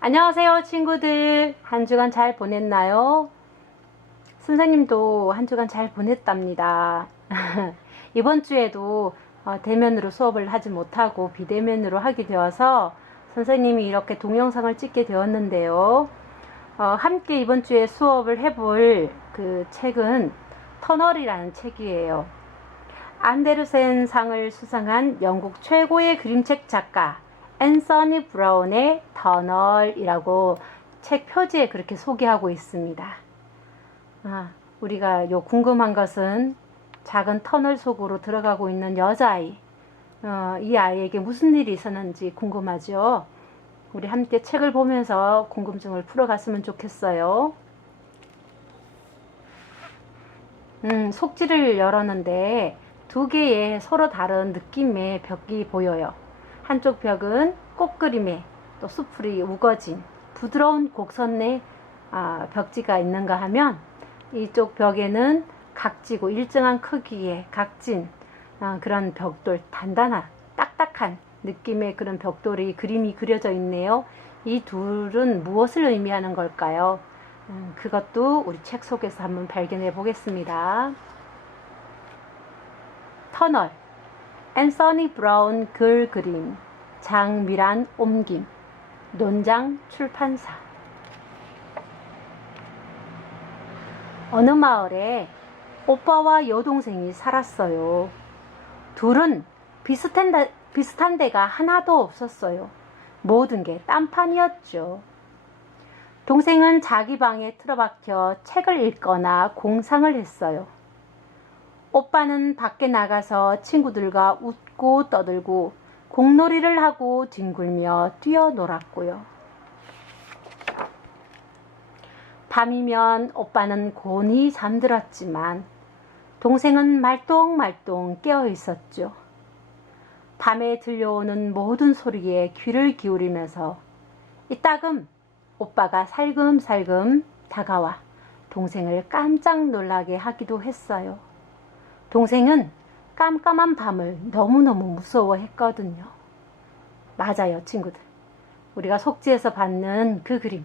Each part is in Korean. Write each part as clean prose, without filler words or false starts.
안녕하세요 친구들. 한 주간 잘 보냈나요? 선생님도 한 주간 잘 보냈답니다. 이번 주에도 대면으로 수업을 하지 못하고 비대면으로 하게 되어서 선생님이 이렇게 동영상을 찍게 되었는데요. 함께 이번 주에 수업을 해볼 그 책은 터널이라는 책이에요. 안데르센 상을 수상한 영국 최고의 그림책 작가 앤서니 브라운의 터널이라고 책 표지에 그렇게 소개하고 있습니다. 우리가 궁금한 것은 작은 터널 속으로 들어가고 있는 여자아이, 이 아이에게 무슨 일이 있었는지 궁금하죠? 우리 함께 책을 보면서 궁금증을 풀어갔으면 좋겠어요. 속지를 열었는데 두 개의 서로 다른 느낌의 벽이 보여요. 한쪽 벽은 꽃그림에 또 수풀이 우거진 부드러운 곡선의 벽지가 있는가 하면, 이쪽 벽에는 각지고 일정한 크기의 각진 그런 벽돌, 단단한 딱딱한 느낌의 그런 벽돌이 그림이 그려져 있네요. 이 둘은 무엇을 의미하는 걸까요? 그것도 우리 책 속에서 한번 발견해 보겠습니다. 터널, 앤서니 브라운 글 그림, 장미란 옮김, 논장 출판사. 어느 마을에 오빠와 여동생이 살았어요. 둘은 비슷한 데가 하나도 없었어요. 모든 게 딴판이었죠. 동생은 자기 방에 틀어박혀 책을 읽거나 공상을 했어요. 오빠는 밖에 나가서 친구들과 웃고 떠들고 공놀이를 하고 뒹굴며 뛰어놀았고요. 밤이면 오빠는 곤히 잠들었지만 동생은 말똥말똥 깨어 있었죠. 밤에 들려오는 모든 소리에 귀를 기울이면서 이따금 오빠가 살금살금 다가와 동생을 깜짝 놀라게 하기도 했어요. 동생은 깜깜한 밤을 너무너무 무서워했거든요. 맞아요, 친구들. 우리가 속지에서 받는 그 그림,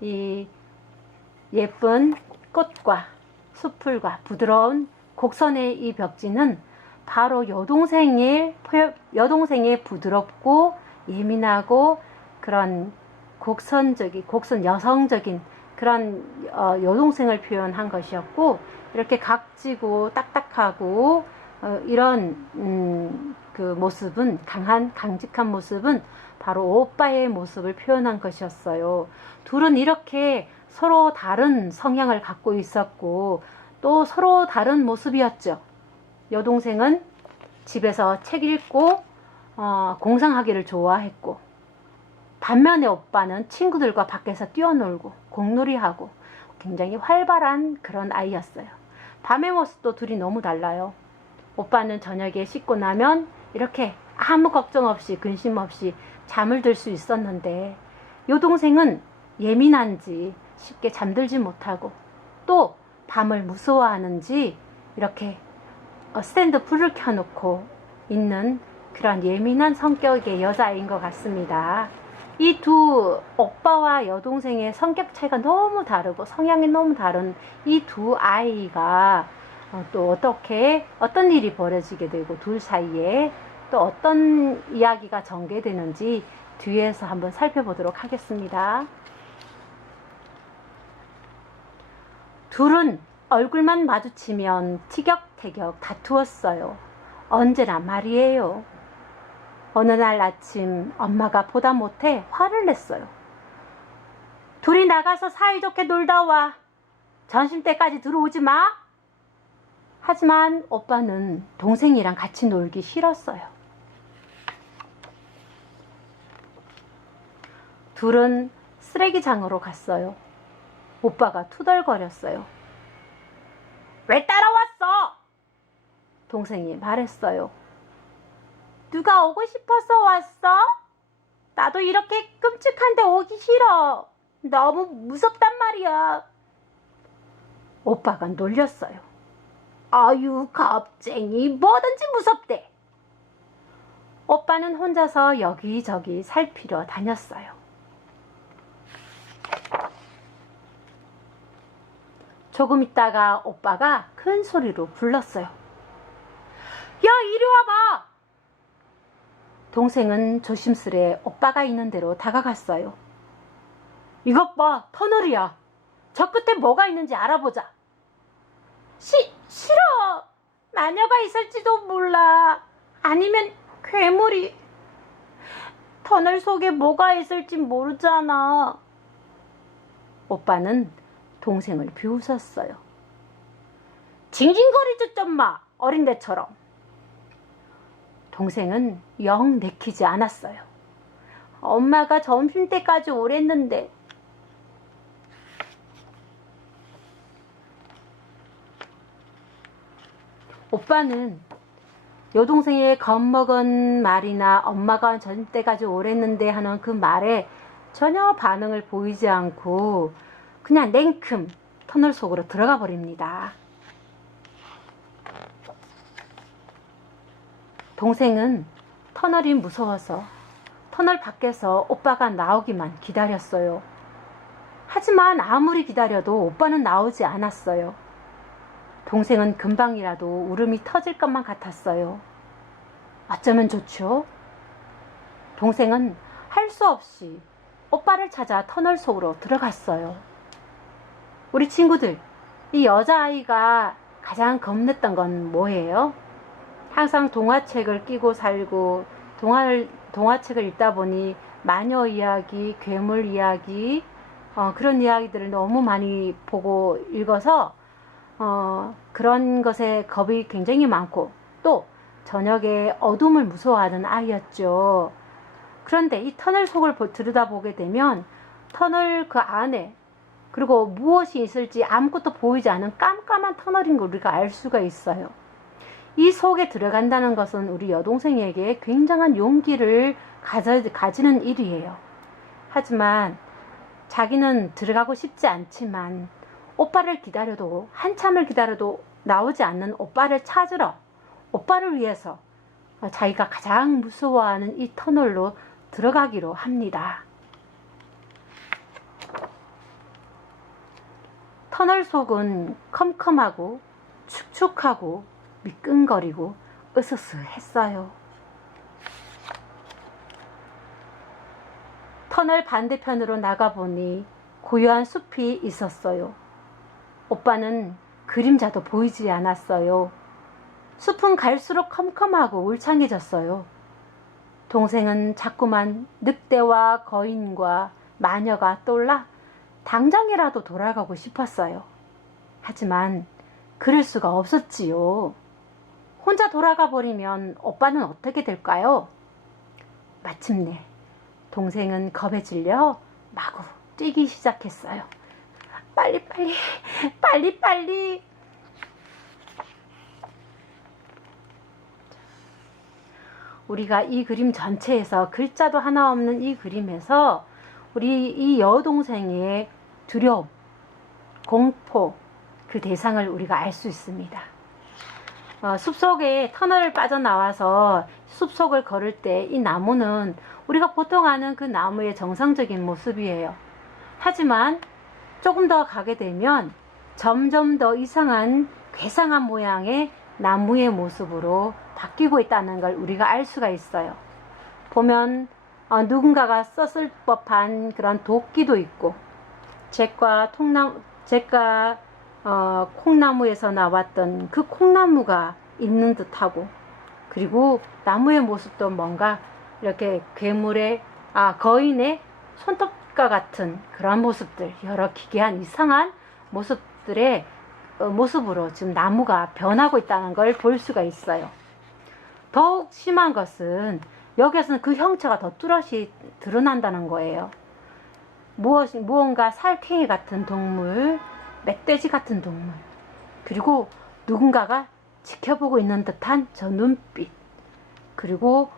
이 예쁜 꽃과 수풀과 부드러운 곡선의 이 벽지는 바로 여동생의 부드럽고 예민하고 그런 여성적인 그런 여동생을 표현한 것이었고, 이렇게 각지고 딱딱하고 이런 그 모습은, 강직한 모습은 바로 오빠의 모습을 표현한 것이었어요. 둘은 이렇게 서로 다른 성향을 갖고 있었고 또 서로 다른 모습이었죠. 여동생은 집에서 책 읽고 공상하기를 좋아했고, 반면에 오빠는 친구들과 밖에서 뛰어놀고 공놀이하고 굉장히 활발한 그런 아이였어요. 밤의 모습도 둘이 너무 달라요. 오빠는 저녁에 씻고 나면 이렇게 아무 걱정 없이 근심 없이 잠을 들 수 있었는데, 여동생은 예민한지 쉽게 잠들지 못하고 또 밤을 무서워하는지 이렇게 스탠드 불을 켜놓고 있는 그런 예민한 성격의 여자인 것 같습니다. 이 두 오빠와 여동생의 성격 차이가 너무 다르고 성향이 너무 다른 이 두 아이가 또 어떤 일이 벌어지게 되고 둘 사이에 또 어떤 이야기가 전개되는지 뒤에서 한번 살펴보도록 하겠습니다. 둘은 얼굴만 마주치면 티격태격 다투었어요. 언제나 말이에요. 어느 날 아침 엄마가 보다 못해 화를 냈어요. 둘이 나가서 사이좋게 놀다 와. 점심때까지 들어오지 마. 하지만 오빠는 동생이랑 같이 놀기 싫었어요. 둘은 쓰레기장으로 갔어요. 오빠가 투덜거렸어요. 왜 따라왔어? 동생이 말했어요. 누가 오고 싶어서 왔어? 나도 이렇게 끔찍한데 오기 싫어. 너무 무섭단 말이야. 오빠가 놀렸어요. 아유, 겁쟁이, 뭐든지 무섭대. 오빠는 혼자서 여기저기 살피러 다녔어요. 조금 있다가 오빠가 큰 소리로 불렀어요. 야, 이리 와봐! 동생은 조심스레 오빠가 있는 데로 다가갔어요. 이것 봐, 터널이야. 저 끝에 뭐가 있는지 알아보자. 싫어. 마녀가 있을지도 몰라. 아니면 괴물이. 터널 속에 뭐가 있을지 모르잖아. 오빠는 동생을 비웃었어요. 징징거리지 좀 마, 어린애처럼. 동생은 영 내키지 않았어요. 엄마가 점심때까지 오랬는데. 오빠는 여동생의 겁먹은 말이나 엄마가 점심때까지 오랬는데 하는 그 말에 전혀 반응을 보이지 않고 그냥 냉큼 터널 속으로 들어가 버립니다. 동생은 터널이 무서워서 터널 밖에서 오빠가 나오기만 기다렸어요. 하지만 아무리 기다려도 오빠는 나오지 않았어요. 동생은 금방이라도 울음이 터질 것만 같았어요. 어쩌면 좋죠? 동생은 할 수 없이 오빠를 찾아 터널 속으로 들어갔어요. 우리 친구들, 이 여자아이가 가장 겁냈던 건 뭐예요? 항상 동화책을 끼고 살고 동화책을 읽다 보니 마녀 이야기, 괴물 이야기, 그런 이야기들을 너무 많이 보고 읽어서 그런 것에 겁이 굉장히 많고 또 저녁에 어둠을 무서워하는 아이였죠. 그런데 이 터널 속을 들여다보게 되면 터널 그 안에 그리고 무엇이 있을지 아무것도 보이지 않은 깜깜한 터널인 걸 우리가 알 수가 있어요. 이 속에 들어간다는 것은 우리 여동생에게 굉장한 용기를 가지는 일이에요. 하지만 자기는 들어가고 싶지 않지만 오빠를 기다려도 한참을 기다려도 나오지 않는 오빠를 찾으러 오빠를 위해서 자기가 가장 무서워하는 이 터널로 들어가기로 합니다. 터널 속은 컴컴하고 축축하고 미끈거리고 으스스했어요. 터널 반대편으로 나가보니 고요한 숲이 있었어요. 오빠는 그림자도 보이지 않았어요. 숲은 갈수록 컴컴하고 울창해졌어요. 동생은 자꾸만 늑대와 거인과 마녀가 떠올라 당장이라도 돌아가고 싶었어요. 하지만 그럴 수가 없었지요. 혼자 돌아가 버리면 오빠는 어떻게 될까요? 마침내 동생은 겁에 질려 마구 뛰기 시작했어요. 빨리. 우리가 이 그림 전체에서 글자도 하나 없는 이 그림에서 우리 이 여동생의 두려움, 공포, 그 대상을 우리가 알 수 있습니다. 숲속에 터널을 빠져나와서 숲속을 걸을 때 이 나무는 우리가 보통 아는 그 나무의 정상적인 모습이에요. 하지만 조금 더 가게 되면 점점 더 이상한 괴상한 모양의 나무의 모습으로 바뀌고 있다는 걸 우리가 알 수가 있어요. 보면 누군가가 썼을 법한 그런 도끼도 있고 잭과 콩나무에서 나왔던 그 콩나무가 있는 듯하고 그리고 나무의 모습도 뭔가 이렇게 거인의 손톱과 같은 그런 모습들, 여러 기괴한 이상한 모습으로 지금 나무가 변하고 있다는 걸 볼 수가 있어요. 더욱 심한 것은 여기에서는 그 형체가 더 뚜렷이 드러난다는 거예요. 무언가 살쾡이 같은 동물, 멧돼지 같은 동물, 그리고 누군가가 지켜보고 있는 듯한 저 눈빛, 그리고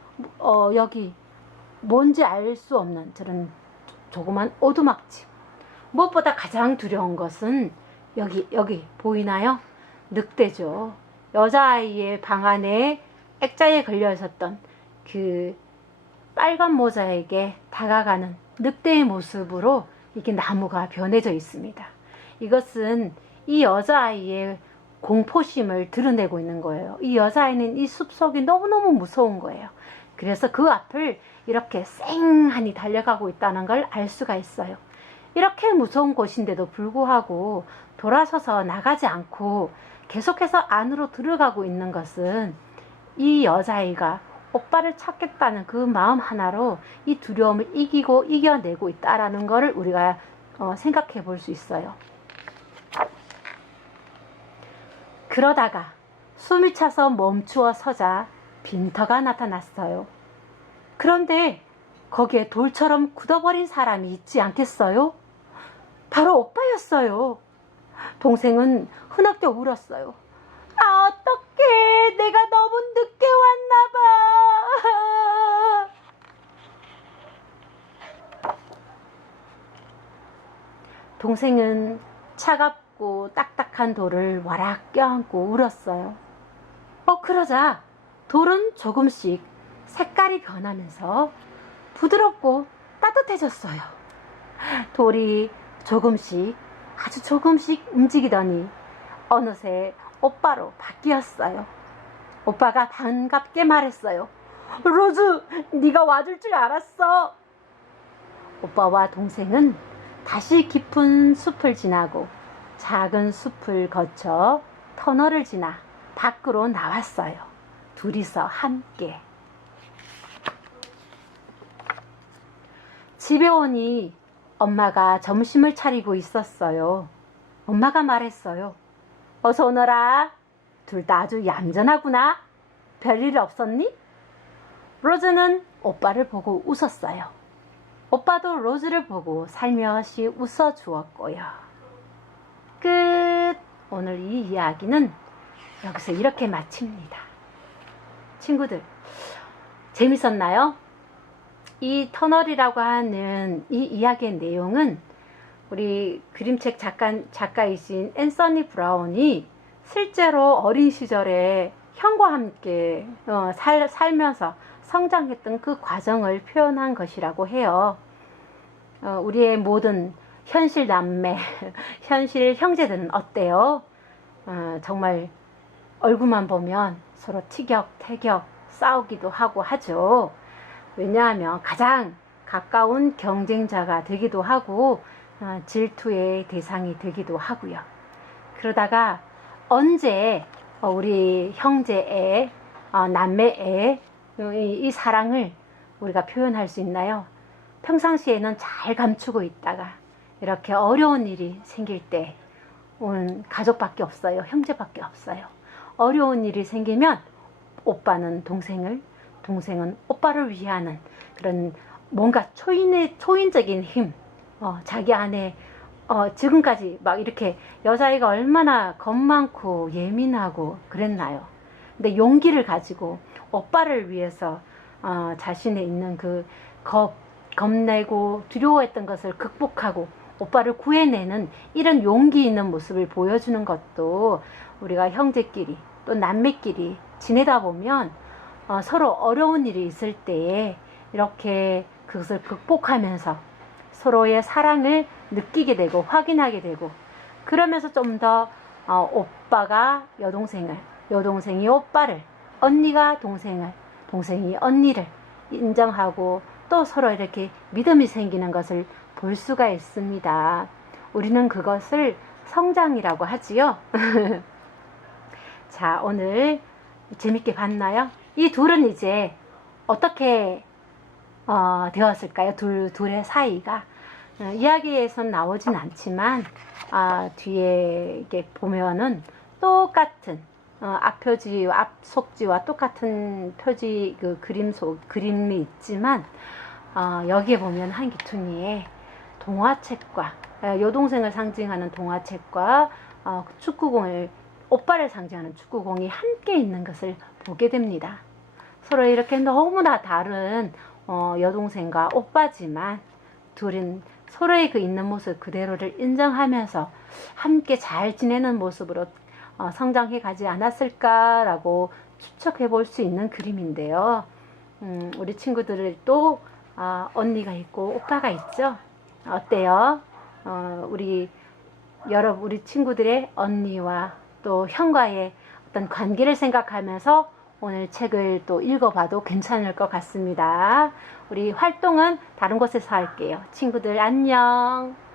여기 뭔지 알 수 없는 저런 조그만 오두막집. 무엇보다 가장 두려운 것은 여기 보이나요? 늑대죠. 여자아이의 방 안에 액자에 걸려 있었던 그 빨간 모자에게 다가가는 늑대의 모습으로 이게 나무가 변해져 있습니다. 이것은 이 여자아이의 공포심을 드러내고 있는 거예요. 이 여자아이는 이 숲속이 너무너무 무서운 거예요. 그래서 그 앞을 이렇게 쌩하니 달려가고 있다는 걸 알 수가 있어요. 이렇게 무서운 곳인데도 불구하고 돌아서서 나가지 않고 계속해서 안으로 들어가고 있는 것은 이 여자아이가 오빠를 찾겠다는 그 마음 하나로 이 두려움을 이기고 이겨내고 있다라는 것을 우리가 생각해 볼 수 있어요. 그러다가 숨이 차서 멈추어 서자 빈터가 나타났어요. 그런데 거기에 돌처럼 굳어버린 사람이 있지 않겠어요? 바로 오빠였어요. 동생은 흐느껴 울었어요. 아, 어떡해. 내가 너무 늦게 왔나봐. 동생은 차갑고 딱딱한 돌을 와락 껴안고 울었어요. 그러자 돌은 조금씩 색깔이 변하면서 부드럽고 따뜻해졌어요. 돌이 조금씩, 아주 조금씩 움직이더니 어느새 오빠로 바뀌었어요. 오빠가 반갑게 말했어요. 로즈, 네가 와줄 줄 알았어. 오빠와 동생은 다시 깊은 숲을 지나고 작은 숲을 거쳐 터널을 지나 밖으로 나왔어요. 둘이서 함께. 집에 오니 엄마가 점심을 차리고 있었어요. 엄마가 말했어요. 어서 오너라. 둘 다 아주 얌전하구나. 별일 없었니? 로즈는 오빠를 보고 웃었어요. 오빠도 로즈를 보고 살며시 웃어주었고요. 끝. 오늘 이 이야기는 여기서 이렇게 마칩니다. 친구들, 재밌었나요? 이 터널이라고 하는 이 이야기의 내용은 우리 그림책 작가이신 앤서니 브라운이 실제로 어린 시절에 형과 함께 살면서 성장했던 그 과정을 표현한 것이라고 해요. 우리의 모든 현실 남매, 현실 형제들은 어때요? 정말 얼굴만 보면 서로 티격태격 싸우기도 하고 하죠. 왜냐하면 가장 가까운 경쟁자가 되기도 하고 질투의 대상이 되기도 하고요. 그러다가 언제 우리 형제의 남매의 이 사랑을 우리가 표현할 수 있나요? 평상시에는 잘 감추고 있다가 이렇게 어려운 일이 생길 때 가족밖에 없어요. 형제밖에 없어요. 어려운 일이 생기면 오빠는 동생을, 동생은 오빠를 위하는 그런 뭔가 초인적인 힘, 자기 안에 지금까지 막 이렇게 여자아이가 얼마나 겁 많고 예민하고 그랬나요? 근데 용기를 가지고 오빠를 위해서 자신의 있는 그 겁내고 두려워했던 것을 극복하고 오빠를 구해내는 이런 용기 있는 모습을 보여주는 것도 우리가 형제끼리 또 남매끼리 지내다 보면 서로 어려운 일이 있을 때에 이렇게 그것을 극복하면서 서로의 사랑을 느끼게 되고 확인하게 되고, 그러면서 좀 더 오빠가 여동생을, 여동생이 오빠를, 언니가 동생을, 동생이 언니를 인정하고 또 서로 이렇게 믿음이 생기는 것을 볼 수가 있습니다. 우리는 그것을 성장이라고 하지요. 자, 오늘 재밌게 봤나요? 이 둘은 이제 어떻게 되었을까요? 둘의 사이가 이야기에선 나오진 않지만 뒤에 이게 보면은 똑같은 앞표지와 앞속지와 똑같은 표지 그 그림이 있지만 여기에 보면 한기퉁이에 동화책과 여동생을 상징하는 동화책과 축구공을, 오빠를 상징하는 축구공이 함께 있는 것을 보게 됩니다. 서로 이렇게 너무나 다른 여동생과 오빠지만 둘은 서로의 그 있는 모습 그대로를 인정하면서 함께 잘 지내는 모습으로 성장해 가지 않았을까라고 추측해 볼 수 있는 그림인데요. 우리 친구들도 언니가 있고 오빠가 있죠. 어때요? 우리 여러분 우리 친구들의 언니와 또 형과의 어떤 관계를 생각하면서 오늘 책을 또 읽어봐도 괜찮을 것 같습니다. 우리 활동은 다른 곳에서 할게요. 친구들 안녕.